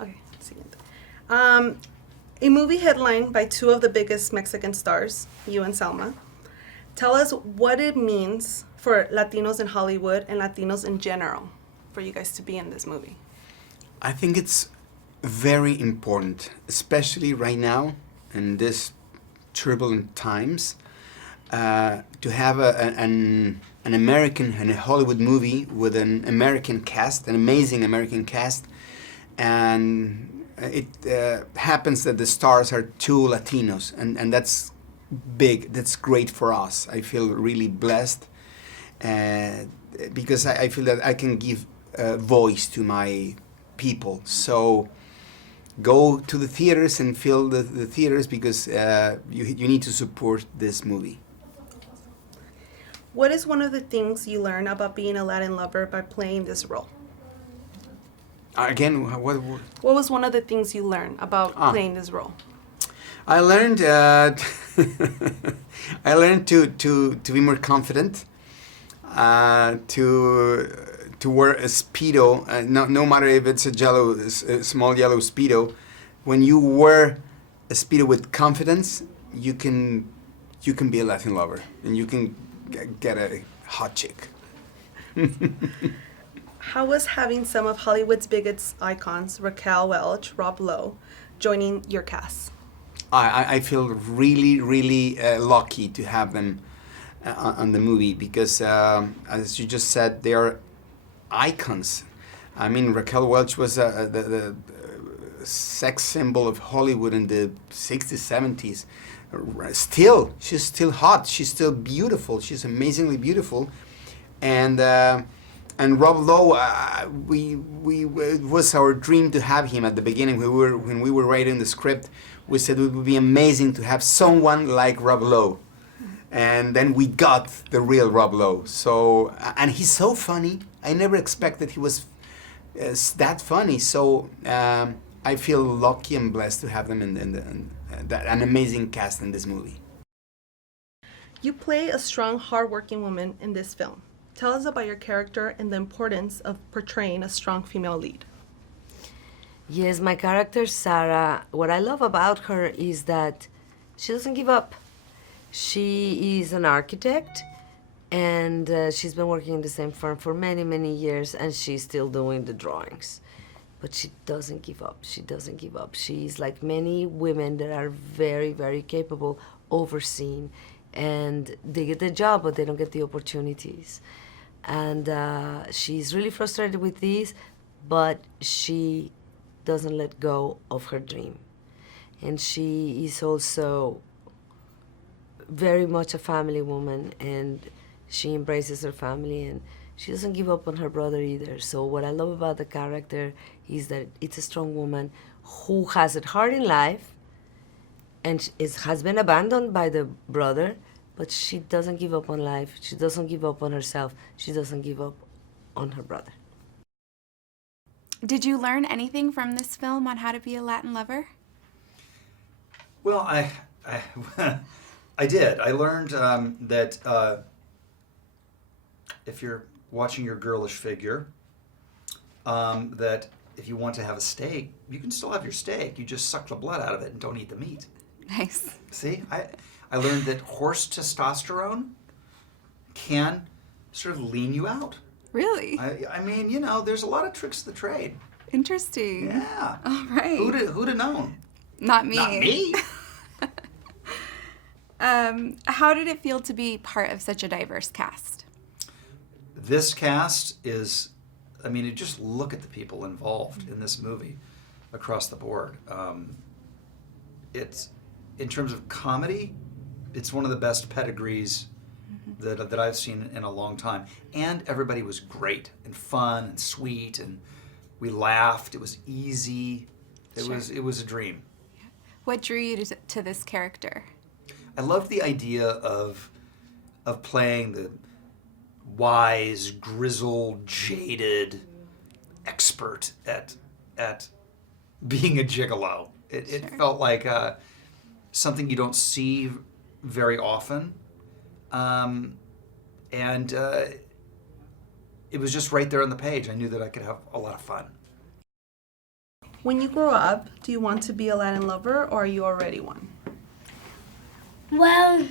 Okay, siguiente. A movie headlined by two of the biggest Mexican stars, you and Salma. Tell us what it means for Latinos in Hollywood and Latinos in general for you guys to be in this movie. I think it's very important, especially right now in this turbulent times, to have an American and a Hollywood movie with an American cast, an amazing American cast, and it happens that the stars are two Latinos, and that's big. That's great for us. I feel really blessed because I feel that I can give voice to my people. So go to the theaters and fill the theaters because you need to support this movie. What is one of the things you learn about being a Latin lover by playing this role? Again, what? What was one of the things you learned about playing this role? I learned I learned to be more confident, to wear a Speedo, no matter if it's a small yellow Speedo. When you wear a Speedo with confidence, you can be a Latin lover and you can get a hot chick. How was having some of Hollywood's biggest icons, Raquel Welch, Lowe, joining your cast? I feel really, really lucky to have them on the movie because, as you just said, they are icons. I mean, Raquel Welch was the sex symbol of Hollywood in the 60s, 70s. She's still hot. She's still beautiful. She's amazingly beautiful. And Lowe, it was our dream to have him at the beginning. When we were writing the script, we said it would be amazing to have someone like Lowe. And then we got the real Lowe. So, and he's so funny. I never expected he was that funny. So I feel lucky and blessed to have them in an amazing cast in this movie. You play a strong, hardworking woman in this film. Tell us about your character and the importance of portraying a strong female lead. Yes, my character, Sarah, what I love about her is that she doesn't give up. She is an architect, and she's been working in the same firm for many, many years, and she's still doing the drawings. But she doesn't give up. She doesn't give up. She's like many women that are very, very capable, overseeing, and they get the job, but they don't get the opportunities. And she's really frustrated with this, but she doesn't let go of her dream. And she is also very much a family woman, and she embraces her family, and she doesn't give up on her brother either. So what I love about the character is that it's a strong woman who has it hard in life and has been abandoned by the brother, but she doesn't give up on life. She doesn't give up on herself. She doesn't give up on her brother. Did you learn anything from this film on how to be a Latin lover? Well, I did. I learned that if you're watching your girlish figure, that if you want to have a steak, you can still have your steak. You just suck the blood out of it and don't eat the meat. Nice. See, I learned that horse testosterone can sort of lean you out. Really? I mean, there's a lot of tricks of the trade. Interesting. Yeah. All right. Who'd have known? Not me. Not me. How did it feel to be part of such a diverse cast? This cast is, just look at the people involved in this movie across the board. It's, in terms of comedy, it's one of the best pedigrees that I've seen in a long time. And everybody was great and fun and sweet, and we laughed. It was easy. It was a dream. What drew you to this character? I loved the idea of playing the wise, grizzled, jaded expert at being a gigolo. It felt like something you don't see very often, and it was just right there on the page. I knew that I could have a lot of fun. When you grow up, do you want to be a Latin lover or are you already one? Well,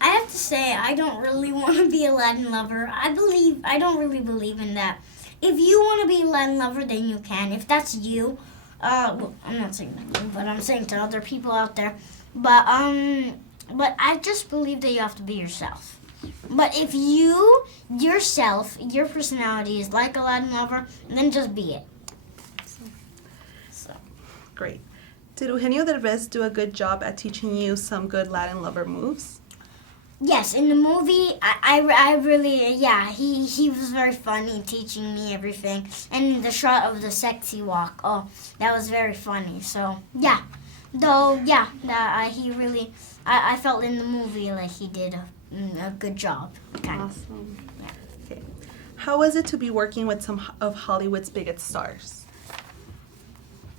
I have to say I don't really want to be a Latin lover. I don't really believe in that. If you want to be a Latin lover, then you can. If that's you, well, I'm not saying that you, but I'm saying to other people out there. But I just believe that you have to be yourself. But if you, yourself, your personality is like a Latin lover, then just be it. So. Great. Did Eugenio Derbez do a good job at teaching you some good Latin lover moves? Yes, in the movie, I really, yeah, he was very funny teaching me everything. And the shot of the sexy walk, oh, that was very funny. So, yeah. Though, yeah, he really, I felt in the movie like he did a good job. Kind of. Awesome. Yeah. Okay. How was it to be working with some of Hollywood's biggest stars?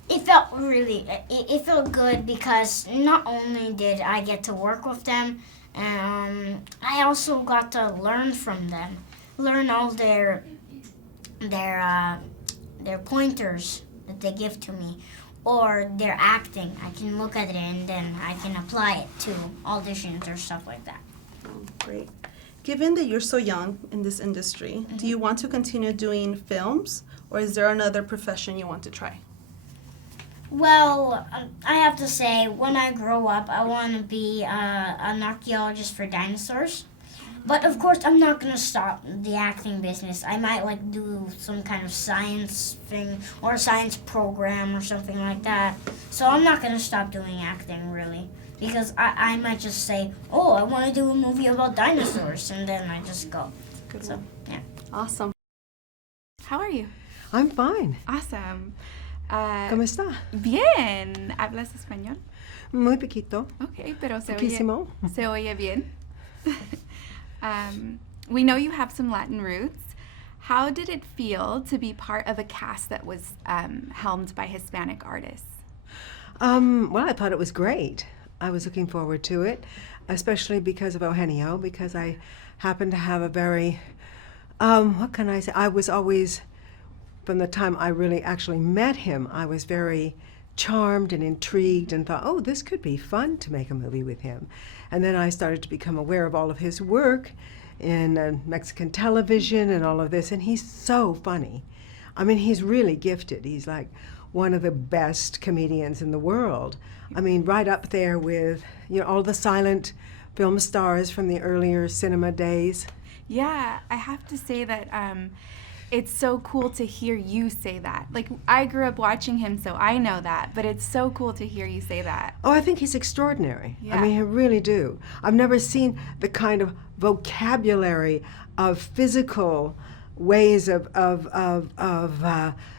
It felt really, it felt good because not only did I get to work with them, I also got to learn from them, learn all their pointers that they give to me, or their acting. I can look at it and then I can apply it to auditions or stuff like that. Oh, great. Given that you're so young in this industry, do you want to continue doing films or is there another profession you want to try? Well, I have to say, when I grow up, I want to be an archaeologist for dinosaurs. But of course, I'm not going to stop the acting business. I might do some kind of science thing or a science program or something like that. So I'm not going to stop doing acting, really. Because I might just say, oh, I want to do a movie about dinosaurs. And then I just go. Good So, one. yeah. Awesome. How are you? I'm fine. Awesome. ¿Cómo está? Bien. ¿Hablas español? Muy poquito. Okay, pero Poquísimo. se oye bien. We know you have some Latin roots. How did it feel to be part of a cast that was helmed by Hispanic artists? Well, I thought it was great. I was looking forward to it, especially because of Eugenio, because I happen to have a very, what can I say? I was always, from the time I really actually met him, I was very charmed and intrigued and thought, oh, this could be fun to make a movie with him. And then I started to become aware of all of his work in Mexican television and all of this, and he's so funny. I mean, he's really gifted. He's like one of the best comedians in the world. I mean, right up there with, you know, all the silent film stars from the earlier cinema days. Yeah, I have to say that it's so cool to hear you say that. Like, I grew up watching him, so I know that, but it's so cool to hear you say that. Oh, I think he's extraordinary. Yeah. I mean, I really do. I've never seen the kind of vocabulary of physical ways of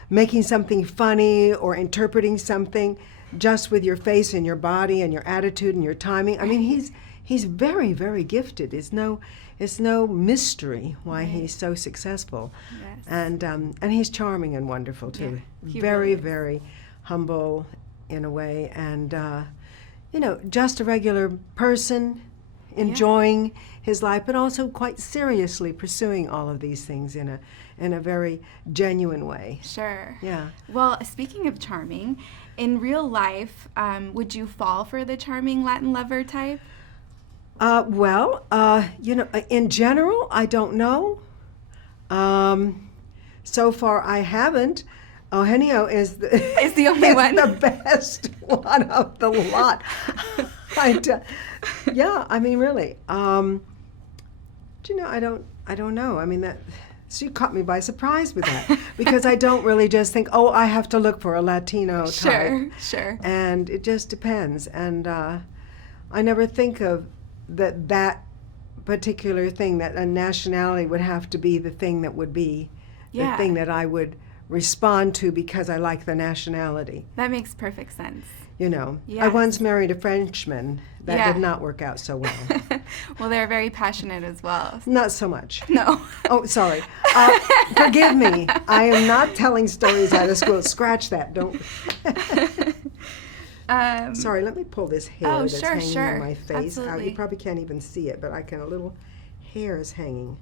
making something funny or interpreting something just with your face and your body and your attitude and your timing. I mean, he's very, very gifted. It's no mystery why he's so successful. Yes. And he's charming and wonderful too. Yeah, he Very, really is. very humble in a way, and you know, just a regular person enjoying his life, but also quite seriously pursuing all of these things in a very genuine way. Sure. Yeah. Well, speaking of charming, in real life, would you fall for the charming Latin lover type? Well, you know, in general, I don't know. So far, I haven't. Eugenio is the only one. the best one of the lot. Yeah, I mean, really. Do you know? I don't know. I mean, she caught me by surprise with that because I don't really just think, oh, I have to look for a Latino type. Sure. And it just depends. And I never think of that particular thing, that a nationality would have to be the thing that would be the thing that I would respond to because I like the nationality. That makes perfect sense. You know, I Yes. once married a Frenchman. That Yeah. did not work out so well. Well, they're very passionate as well. Not so much. No. Oh, sorry. Forgive me. I am not telling stories out of school. Scratch that. Don't. Sorry, let me pull this hair Oh, that's sure, hanging sure. on my face. Absolutely. You probably can't even see it, but I can. A little hair is hanging.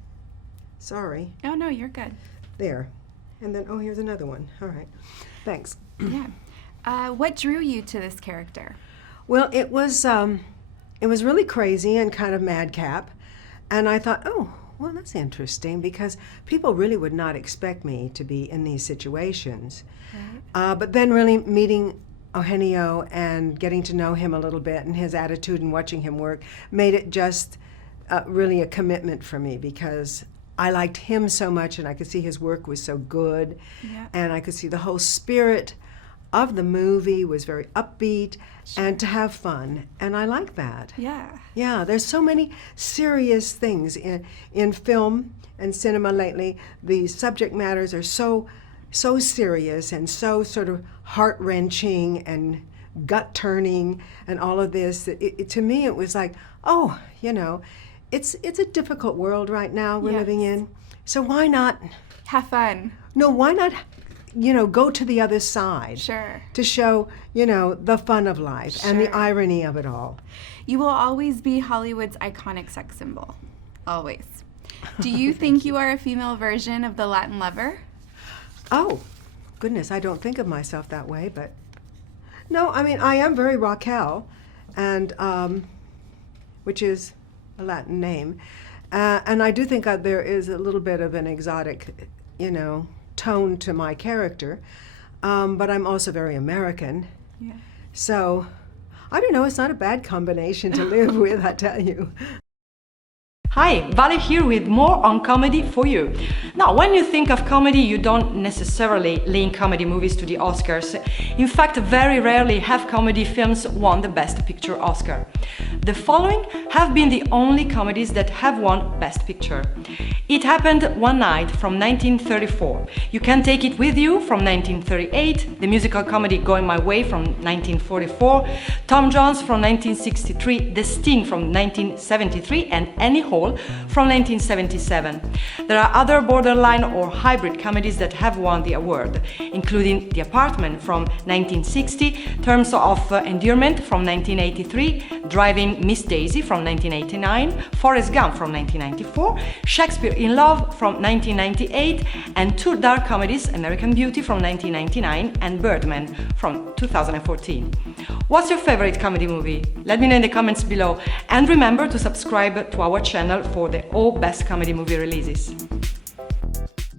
Sorry. Oh, no, you're good. There. And then, oh, here's another one. All right. Thanks. Yeah. What drew you to this character? Well, it was really crazy and kind of madcap. And I thought, oh, well, that's interesting because people really would not expect me to be in these situations. Right. But then really meeting Eugenio and getting to know him a little bit and his attitude and watching him work made it just really a commitment for me because I liked him so much and I could see his work was so good. Yeah. And I could see the whole spirit of the movie was very upbeat and to have fun. And I like that. Yeah. Yeah, there's so many serious things in film and cinema lately. The subject matters are so serious and so sort of heart-wrenching and gut-turning and all of this. To me, it was like, oh, you know, it's a difficult world right now we're living in. So why not? Have fun. No, why not, you know, go to the other side? Sure. To show, you know, the fun of life and the Sure. irony of it all. You will always be Hollywood's iconic sex symbol. Always. Do you think you are a female version of the Latin lover? Oh, goodness, I don't think of myself that way, but no, I mean, I am very Raquel, and which is a Latin name, and I do think there is a little bit of an exotic, you know, tone to my character, but I'm also very American. Yeah. So, I don't know, it's not a bad combination to live with, I tell you. Hi, Vale here with more on comedy for you. Now, when you think of comedy, you don't necessarily link comedy movies to the Oscars. In fact, very rarely have comedy films won the Best Picture Oscar. The following have been the only comedies that have won Best Picture. It Happened One Night from 1934. You Can Take It With You from 1938. The musical comedy Going My Way from 1944. Tom Jones from 1963. The Sting from 1973. And Annie Hall from 1977. There are other borderline or hybrid comedies that have won the award, including The Apartment from 1960, Terms of Endearment from 1983, Driving Miss Daisy from 1989, Forrest Gump from 1994, Shakespeare in Love from 1998, and two dark comedies, American Beauty from 1999 and Birdman from 2014. What's your favorite comedy movie? Let me know in the comments below, and remember to subscribe to our channel for the all best comedy movie releases.